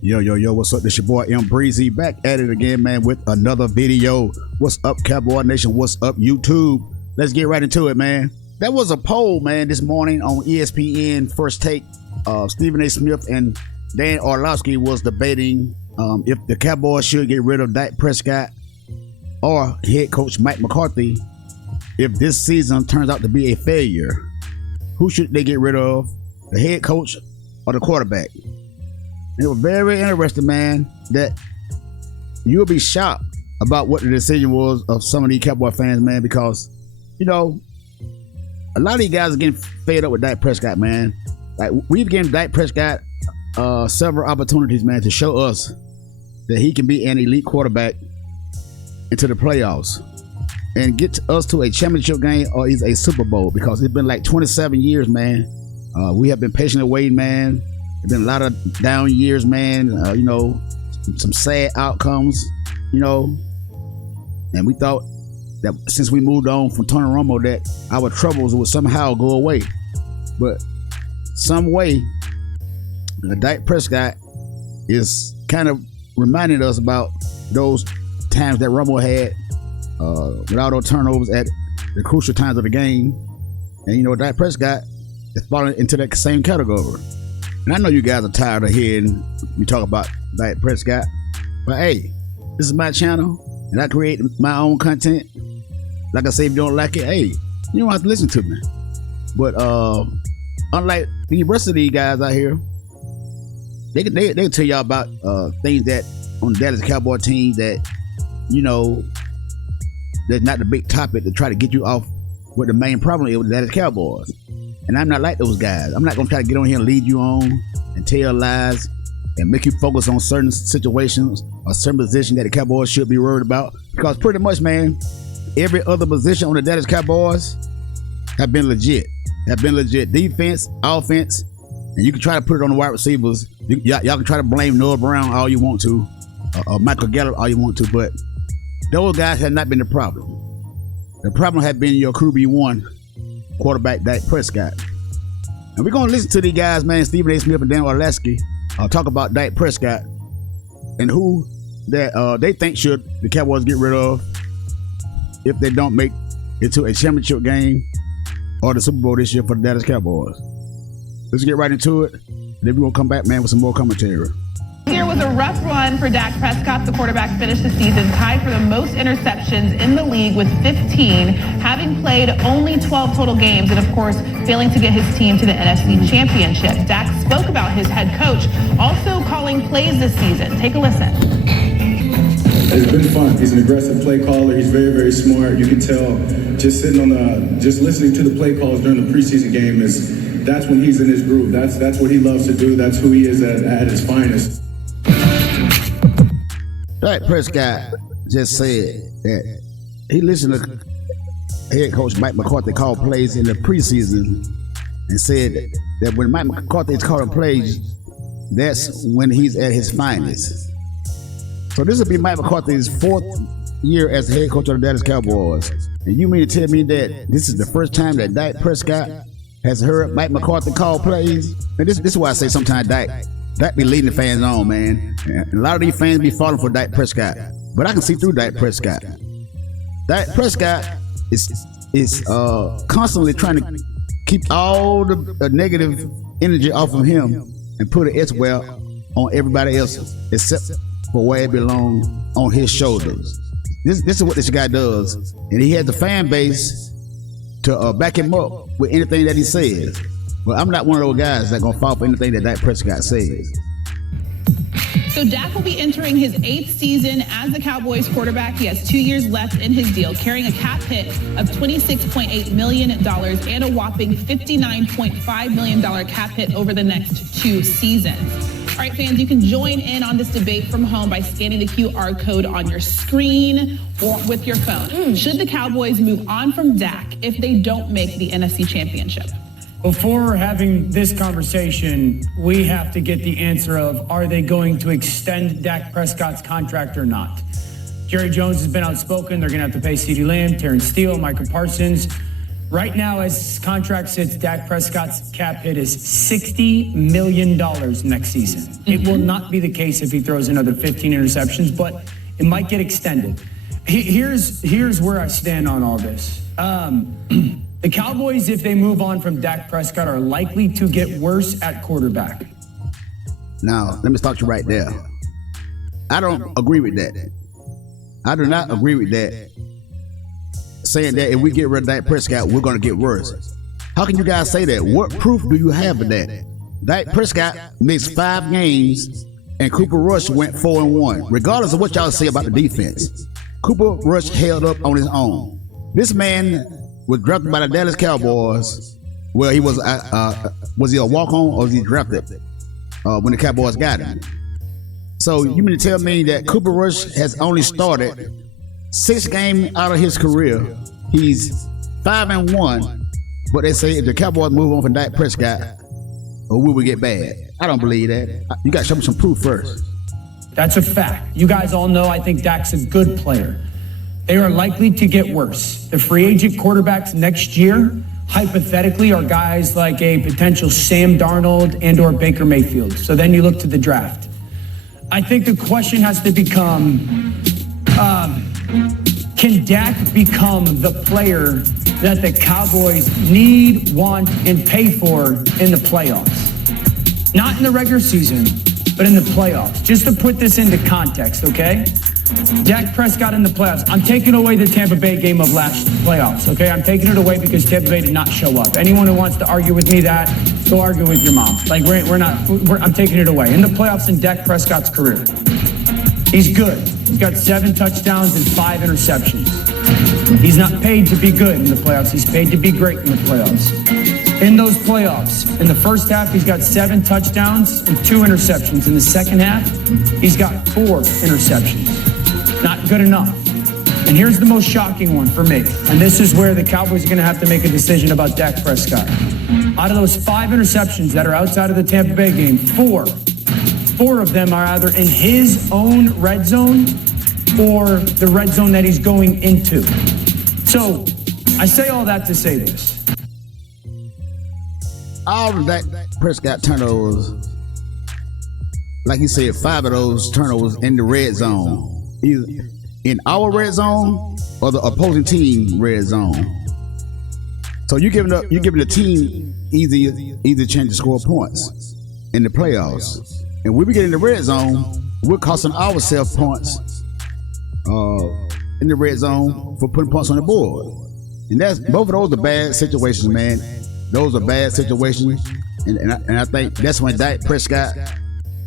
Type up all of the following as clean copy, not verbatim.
Yo, what's up? This your boy M Breezy back at it again, man, with another video. What's up, Cowboy Nation? What's up, YouTube? Let's get right into it, man. That was a poll, man, this morning on ESPN First Take. Stephen A. Smith and Dan Orlovsky was debating if the Cowboys should get rid of Dak Prescott or head coach Mike McCarthy if this season turns out to be a failure. Who should they get rid of, the head coach or the quarterback? It was very interesting, man, that you'll be shocked about what the decision was of some of these Cowboy fans, man, because, you know, a lot of these guys are getting fed up with Dak Prescott, man. Like, we've given Dak Prescott several opportunities, man, to show us that he can be an elite quarterback into the playoffs and get us to a championship game or is a Super Bowl, because it's been like 27 years, man. We have been patiently waiting, man. There's been a lot of down years, man. You know, some sad outcomes, you know. And we thought that since we moved on from Tony Romo that our troubles would somehow go away. But some way, Dak Prescott is kind of reminding us about those times that Romo had with all those turnovers at the crucial times of the game. And, you know, Dak Prescott is falling into that same category. And I know you guys are tired of hearing me talk about Dak Prescott, but hey, this is my channel, and I create my own content. Like I say, if you don't like it, hey, you don't have to listen to me. But unlike the rest of these guys out here, they can tell y'all about things that on the Dallas Cowboy team that, you know, that's not the big topic to try to get you off what the main problem is with the Dallas Cowboys. And I'm not like those guys. I'm not going to try to get on here and lead you on and tell lies and make you focus on certain situations or certain positions that the Cowboys should be worried about. Because pretty much, man, every other position on the Dallas Cowboys have been legit. Defense, offense, and you can try to put it on the wide receivers. Y'all can try to blame Noah Brown all you want to, or Michael Gallup all you want to, but those guys have not been the problem. The problem has been your QB1 quarterback, Dak Prescott. And we're going to listen to these guys, man, Stephen A. Smith and Dan Orlovsky, talk about Dak Prescott and who that they think should the Cowboys get rid of if they don't make it to a championship game or the Super Bowl this year for the Dallas Cowboys. Let's get right into it. Then we're going to come back, man, with some more commentary. Here was a rough run for Dak Prescott. The quarterback finished the season tied for the most interceptions in the league with 15, having played only 12 total games and, of course, failing to get his team to the NFC Championship. Dak spoke about his head coach also calling plays this season. Take a listen. It's been fun. He's an aggressive play caller. He's very, very smart. You can tell just sitting on just listening to the play calls during the preseason game that's when he's in his groove. That's what he loves to do. That's who he is at his finest. Dak Prescott just said that he listened to head coach Mike McCarthy call plays in the preseason and said that when Mike McCarthy is calling plays, that's when he's at his finest. So this will be Mike McCarthy's 4th year as the head coach of the Dallas Cowboys. And you mean to tell me that this is the first time that Dak Prescott has heard Mike McCarthy call plays? And this is why I say sometimes Dak be leading the fans on, man. And a lot of these fans be falling for Dak Prescott. But I can see through Dak Prescott. Dak Prescott is constantly trying to keep all the negative energy off of him and put it elsewhere on everybody else except for where it belongs, on his shoulders. This is what this guy does. And he has the fan base to back him up with anything that he says. But I'm not one of those guys that's going to fall for anything that Dak Prescott says. So Dak will be entering his 8th season as the Cowboys quarterback. He has 2 years left in his deal, carrying a cap hit of $26.8 million and a whopping $59.5 million cap hit over the next 2 seasons. All right, fans, you can join in on this debate from home by scanning the QR code on your screen or with your phone. Should the Cowboys move on from Dak if they don't make the NFC Championship? Before having this conversation, we have to get the answer of, are they going to extend Dak Prescott's contract or not? Jerry Jones has been outspoken. They're going to have to pay CeeDee Lamb, Terrence Steele, Michael Parsons. Right now, as contract sits, Dak Prescott's cap hit is $60 million next season. It will not be the case if he throws another 15 interceptions, but it might get extended. Here's where I stand on all this. The Cowboys, if they move on from Dak Prescott, are likely to get worse at quarterback. Now, let me stop you right there. I don't agree with that. I do not agree with that. Saying that if we get rid of Dak Prescott, we're going to get worse. How can you guys say that? What proof do you have of that? Dak Prescott missed 5 games and Cooper Rush went 4-1. Regardless of what y'all say about the defense, Cooper Rush held up on his own. This man was drafted by the Dallas Cowboys. Well, he was he a walk-on or was he drafted when the Cowboys got him? So you mean to tell me that Cooper Rush has only started 6 games out of his career? He's 5-1, but they say if the Cowboys move on from Dak Prescott, we will get bad. I don't believe that. You got to show me some proof first. That's a fact. You guys all know I think Dak's a good player. They are likely to get worse. The free agent quarterbacks next year, hypothetically, are guys like a potential Sam Darnold and or Baker Mayfield. So then you look to the draft. I think the question has to become, can Dak become the player that the Cowboys need, want, and pay for in the playoffs? Not in the regular season, but in the playoffs. Just to put this into context, okay? Dak Prescott in the playoffs. I'm taking away the Tampa Bay game of last playoffs, okay? I'm taking it away because Tampa Bay did not show up. Anyone who wants to argue with me that, go argue with your mom. Like, I'm taking it away. In the playoffs in Dak Prescott's career, he's good. He's got 7 touchdowns and 5 interceptions. He's not paid to be good in the playoffs. He's paid to be great in the playoffs. In those playoffs, in the first half, he's got 7 touchdowns and 2 interceptions. In the second half, he's got 4 interceptions. Not good enough. And here's the most shocking one for me. And this is where the Cowboys are going to have to make a decision about Dak Prescott. Out of those 5 interceptions that are outside of the Tampa Bay game, 4 of them are either in his own red zone or the red zone that he's going into. So I say all that to say this. All of that Prescott turnovers, like he said, 5 of those turnovers in the red zone. Either in our red zone or the opposing team red zone. So you're giving the team easy chance to score points in the playoffs. And when we get in the red zone, we're costing ourselves points in the red zone for putting points on the board. And that's both of those are bad situations, man. Those are bad situations. And I think that's when Dak Prescott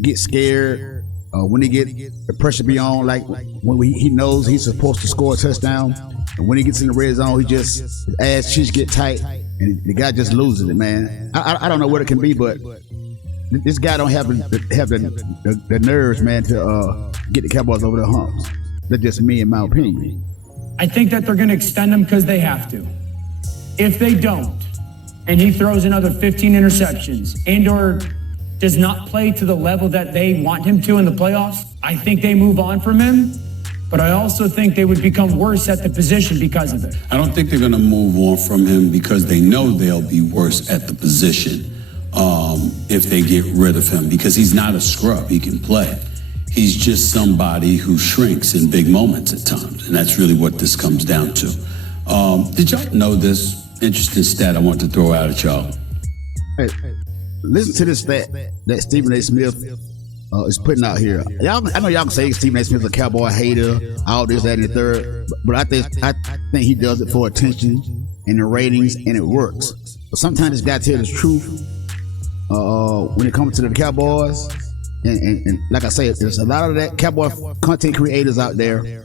gets scared. When he get the pressure be on, like when he knows he's supposed to score a touchdown, and when he gets in the red zone, his ass cheeks get tight, and the guy just loses it, man. I don't know what it can be, but this guy don't have the nerves, man, to get the Cowboys over the humps. That's just me, in my opinion. I think that they're going to extend him because they have to. If they don't, and he throws another 15 interceptions and or does not play to the level that they want him to in the playoffs, I think they move on from him. But I also think they would become worse at the position because of it. I don't think they're going to move on from him because they know they'll be worse at the position if they get rid of him, because he's not a scrub. He can play. He's just somebody who shrinks in big moments at times, and that's really what this comes down to. Did y'all know this interesting stat I want to throw out at y'all? Hey, listen to this stat that Stephen A. Smith is putting out here. I know y'all can say Stephen A. Smith's a Cowboy hater, all this, that, and the third, but I think he does it for attention and the ratings, and it works. But sometimes this guy tells the truth when it comes to the Cowboys. And like I say, there's a lot of that Cowboy content creators out there.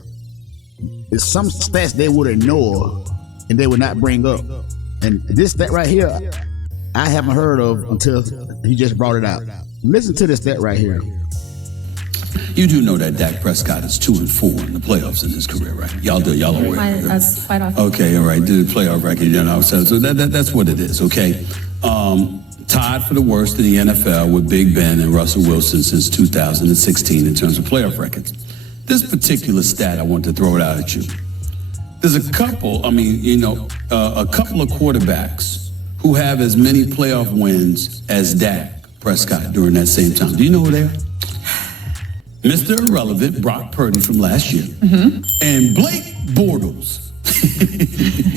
There's some stats they would ignore and they would not bring up. And this stat right here, I haven't heard of until he just brought it out. Listen to this stat right here. You do know that Dak Prescott is 2-4 in the playoffs in his career, right? Y'all aware? That's quite often. Okay, all right. Do the playoff record, you know. So that's what it is. Okay. Tied for the worst in the NFL with Big Ben and Russell Wilson since 2016 in terms of playoff records. This particular stat, I want to throw it out at you. there's a couple, a couple of quarterbacks who have as many playoff wins as Dak Prescott during that same time. Do you know who they are? Mr. Irrelevant, Brock Purdy from last year, and Blake Bortles.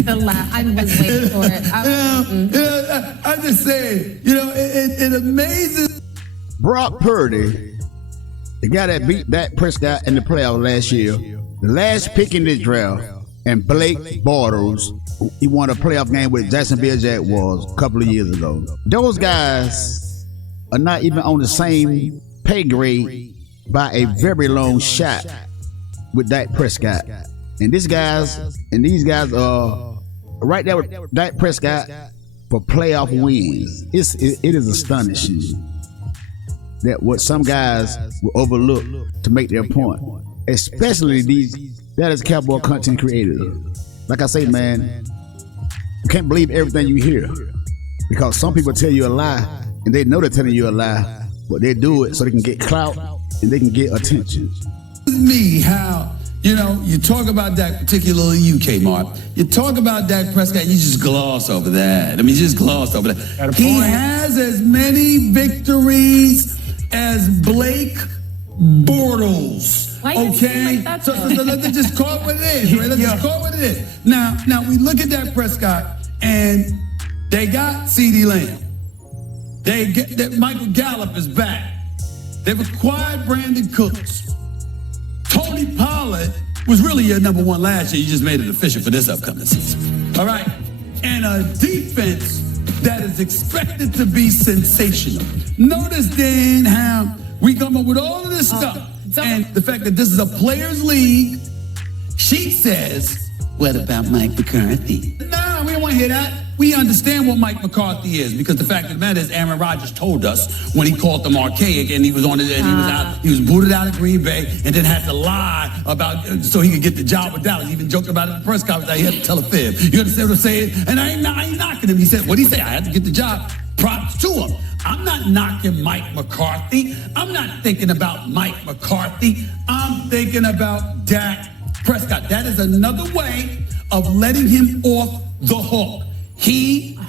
I was waiting for it. I'm just saying, it amazes. Brock Purdy, the guy that beat Dak Prescott in the playoff last year, the last pick in this draft, and Blake Bortles, he won a playoff game with Jacksonville Jaguars a couple of years ago. Those guys are not even on the same pay grade by a very long shot with Dak Prescott. And these guys are right there with Dak Prescott for playoff wins. It is astonishing that what some guys will overlook to make their point, especially these Dallas Cowboy content creators. Like I say, man, you can't believe everything you hear because some people tell you a lie and they know they're telling you a lie, but they do it so they can get clout and they can get attention. Me, how, you talk about Dak, particularly you, Kmart. You talk about Dak Prescott, you just gloss over that. Just gloss over that. He has as many victories as Blake Bortles. Okay? So let's just call it what it is, right? Let's just call it what it is. Now we look at Dak Prescott, and they got CeeDee Lamb. Michael Gallup is back. They've acquired Brandon Cooks. Tony Pollard was really your number one last year. You just made it official for this upcoming season. All right? And a defense that is expected to be sensational. Notice then how we come up with all of this stuff. And the fact that this is a players' league. She says, what about Mike McCarthy? No, we don't want to hear that. We understand what Mike McCarthy is because the fact of the matter is Aaron Rodgers told us when he called them archaic and he was on it and he was booted out of Green Bay and then had to lie about so he could get the job with Dallas. He even joked about it in the press conference that he had to tell a fib. You understand what I'm saying? And I ain't knocking him. He said, what'd he say? I had to get the job. Props to him. I'm not knocking Mike McCarthy. I'm not thinking about Mike McCarthy. I'm thinking about Dak Prescott. That is another way of letting him off the hook. He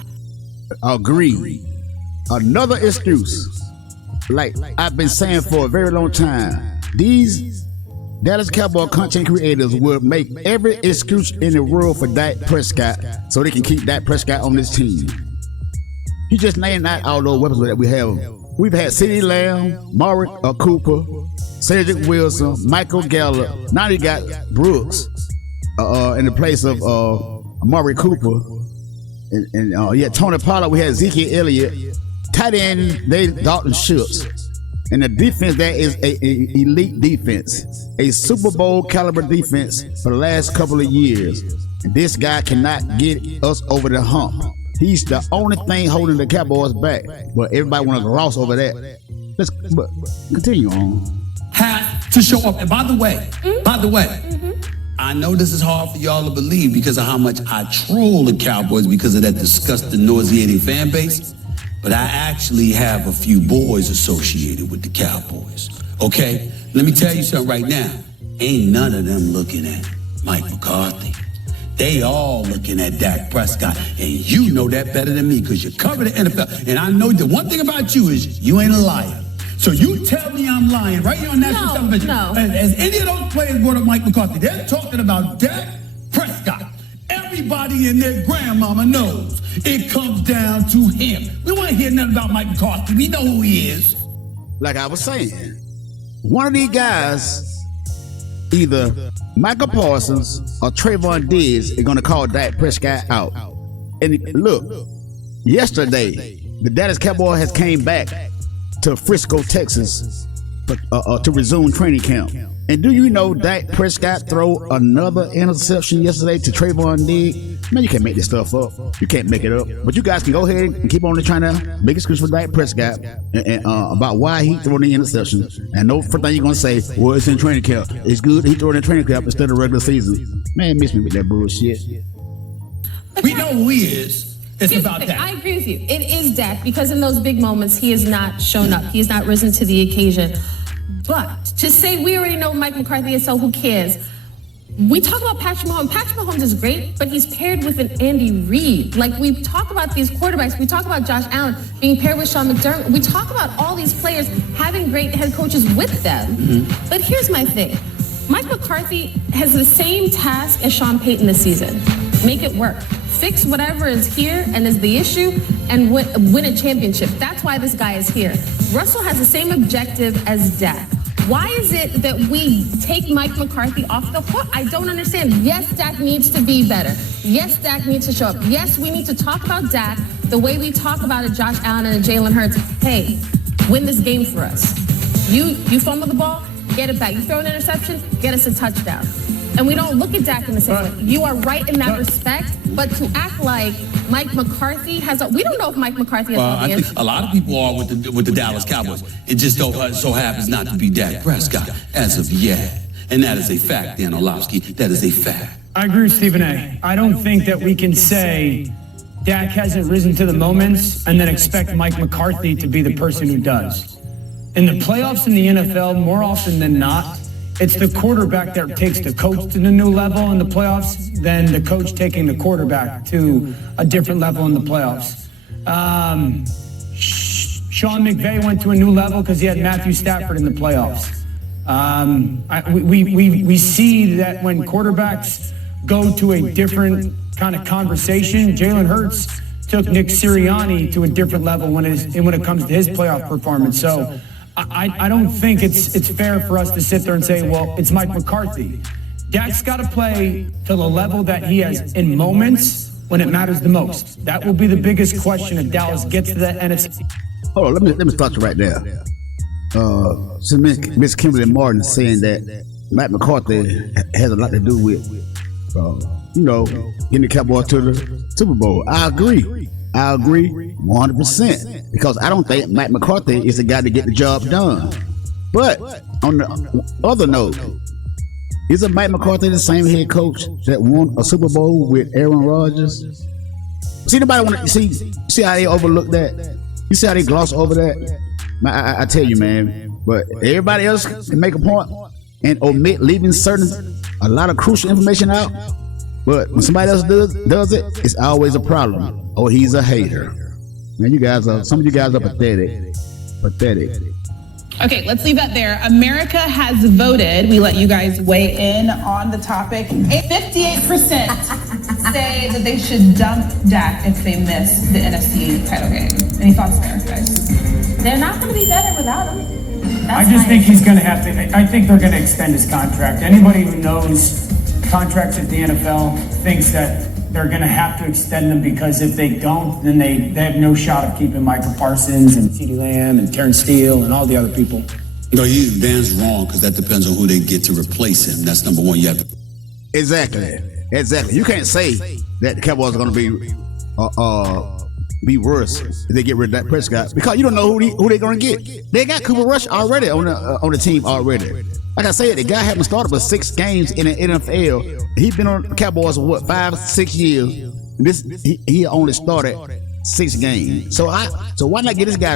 agreed. Another excuse. Like I've been saying for a very long time, these Dallas Cowboy content creators will make every excuse in the world for Dak Prescott so they can keep Dak Prescott on this team. You just named out all those weapons that we have. We've had CeeDee Lamb, Maury Cooper, Cedric Wilson, Michael Gallup. Now they got Brooks in the place of Maury Cooper. And Tony Pollard, we had Ezekiel Elliott. Tight end, Dalton Schultz. And the defense, that is an elite defense. A Super Bowl caliber defense for the last couple of years. And this guy cannot get us over the hump. He's the only thing holding the Cowboys back. But everybody want to gloss over that. Let's continue on. Have to show up. And by the way, I know this is hard for y'all to believe because of how much I troll the Cowboys because of that disgusting, nauseating fan base. But I actually have a few boys associated with the Cowboys. Okay? Let me tell you something right now. Ain't none of them looking at Mike McCarthy. They all looking at Dak Prescott. And you know that better than me because you cover the NFL. And I know the one thing about you is you ain't a liar. So you tell me I'm lying right here on national television. No. As any of those players brought up Mike McCarthy, they're talking about Dak Prescott. Everybody and their grandmama knows it comes down to him. We don't want to hear nothing about Mike McCarthy. We know who he is. Like I was saying, one of these guys, either Michael Parsons or Trayvon Diggs, is going to call Dak Prescott out. And look, yesterday, the Dallas Cowboys has came back to Frisco, Texas, to resume training camp. And do you know Dak Prescott threw another interception yesterday to Trayvon Diggs? Man, you can't make this stuff up. You can't make it up. But you guys can go ahead and keep on trying to make excuses for Dak Prescott and about why he threw the interception. And no first thing you're going to say, well, it's in training camp. It's good he threw it in training camp instead of regular season. Man, miss me with that bullshit. We know who he is. It's about that. I agree with you. It is Dak because in those big moments, he has not shown up. He has not risen to the occasion. But to say we already know Mike McCarthy is, so who cares? We talk about Patrick Mahomes. Patrick Mahomes is great, but he's paired with an Andy Reid. Like, we talk about these quarterbacks. We talk about Josh Allen being paired with Sean McDermott. We talk about all these players having great head coaches with them. Mm-hmm. But here's my thing. Mike McCarthy has the same task as Sean Payton this season. Make it work. Fix whatever is here and is the issue and win a championship. That's why this guy is here. Russell has the same objective as Dak. Why is it that we take Mike McCarthy off the hook? I don't understand. Yes, Dak needs to be better. Yes, Dak needs to show up. Yes, we need to talk about Dak the way we talk about a Josh Allen and a Jalen Hurts. Hey, win this game for us. You fumble the ball, get it back. You throw an interception, get us a touchdown. And we don't look at Dak in the same way. You are right in that respect, but to act like Mike McCarthy we don't know if Mike McCarthy has I think a lot of people are with the Dallas Cowboys. It just so happens not to be Dak Prescott as of yet. And that is a fact, Dan Orlovsky. That is a fact. I agree with Stephen A. I don't think that we can say Dak hasn't risen to the moments and then expect Mike McCarthy to be the person who does. In the playoffs in the NFL, more often than not, it's the quarterback that takes the coach to the new level in the playoffs than the coach taking the quarterback to a different level in the playoffs. Sean McVay went to a new level because he had Matthew Stafford in the playoffs. We see that when quarterbacks go to a different kind of conversation, Jalen Hurts took Nick Sirianni to a different level when it comes to his playoff performance. So I don't think it's fair for us to sit there and say, well, it's Mike McCarthy. Dak's got to play to the level that he has in moments when it matters the most. That will be the biggest question if Dallas gets to that NFC. Hold on, let me start you right there. So Miss Kimberly Martin is saying that Mike McCarthy has a lot to do with, getting the Cowboys to the Super Bowl. I agree 100% because I don't think Mike McCarthy is the guy to get the job done. But on the other note, isn't Mike McCarthy the same head coach that won a Super Bowl with Aaron Rodgers? See, nobody want to see how they overlook that. You see how they gloss over that? I tell you, man. But everybody else can make a point and omit leaving a lot of crucial information out. But when somebody else does it, it's always a problem. Or he's a hater. Man, some of you guys are pathetic. Pathetic. Okay, let's leave that there. America has voted. We let you guys weigh in on the topic. 58% say that they should dump Dak if they miss the NFC title game. Any thoughts there, guys? They're not going to be better without him. I just think he's going to have to. I think they're going to extend his contract. Anybody who knows contracts at the NFL thinks that they're going to have to extend them because if they don't, then they have no shot of keeping Michael Parsons and CeeDee Lamb and Terrence Steele and all the other people. Dan's wrong because that depends on who they get to replace him. That's number one. You have to. Exactly. You can't say that the Cowboys are going to be worse if they get rid of Dak Prescott because you don't know who they're going to get. They got Cooper Rush already on the team already. Like I said, the guy haven't started but 6 games in the NFL. He's been on the Cowboys for 5-6 years. He only started 6 games. So why not give this guy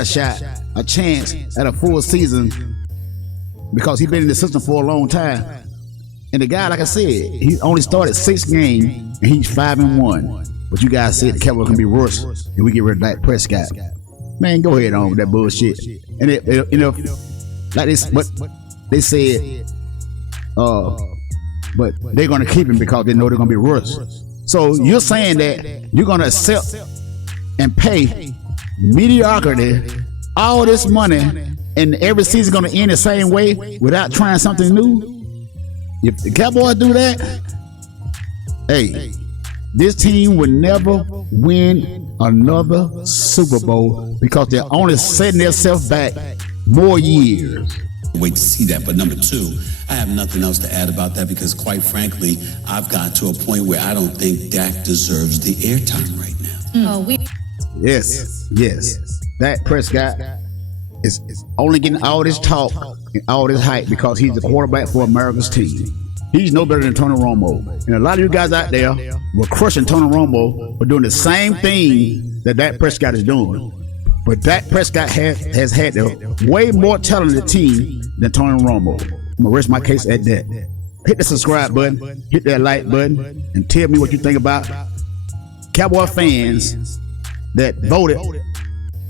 a chance at a full season? Because he's been in the system for a long time. And the guy, like I said, he only started 6 games and he's 5-1. But you guys said the Cowboys can be worse if we get rid of Dak Prescott. Man, go ahead on with that bullshit. And like this, but they said, but they're going to keep him because they know they're going to be worse. So you're saying that you're going to accept and pay mediocrity all this money and every season going to end the same way without trying something new? If the Cowboys do that, hey, this team will never win another Super Bowl because they're only setting themselves back more years. Wait to see that. But number 2, I have nothing else to add about that because quite frankly, I've gotten to a point where I don't think Dak deserves the airtime right now. Yes. Dak Prescott is only getting all this talk and all this hype because he's the quarterback for America's team. He's no better than Tony Romo. And a lot of you guys out there were crushing Tony Romo for doing the same thing that Dak Prescott is doing. But Dak Prescott has had a way more talented team than Tony Romo. I'm going to rest my case at that. hit the subscribe button, hit that like button, and tell me what you think about Cowboy fans that voted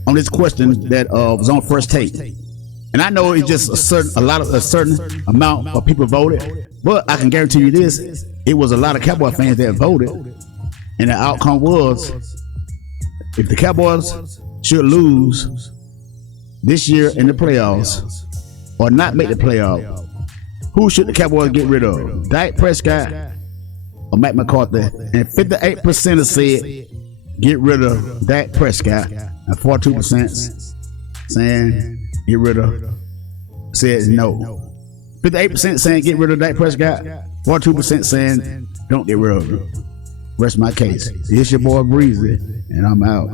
on this question that was on First Take. And I know it's just a certain amount of people voted, but I can guarantee you this: it was a lot of Cowboy fans that voted, and the outcome was, if the Cowboys should lose this year in the playoffs or not make the playoffs, who should the Cowboys get rid of? Dak Prescott or Matt McCarthy? And 58% said get rid of Dak Prescott, and 42% saying get rid of, said no. 58% saying get rid of Dak Prescott, 42% saying don't get rid of him. Rest my case. It's your boy Breezy, and I'm out.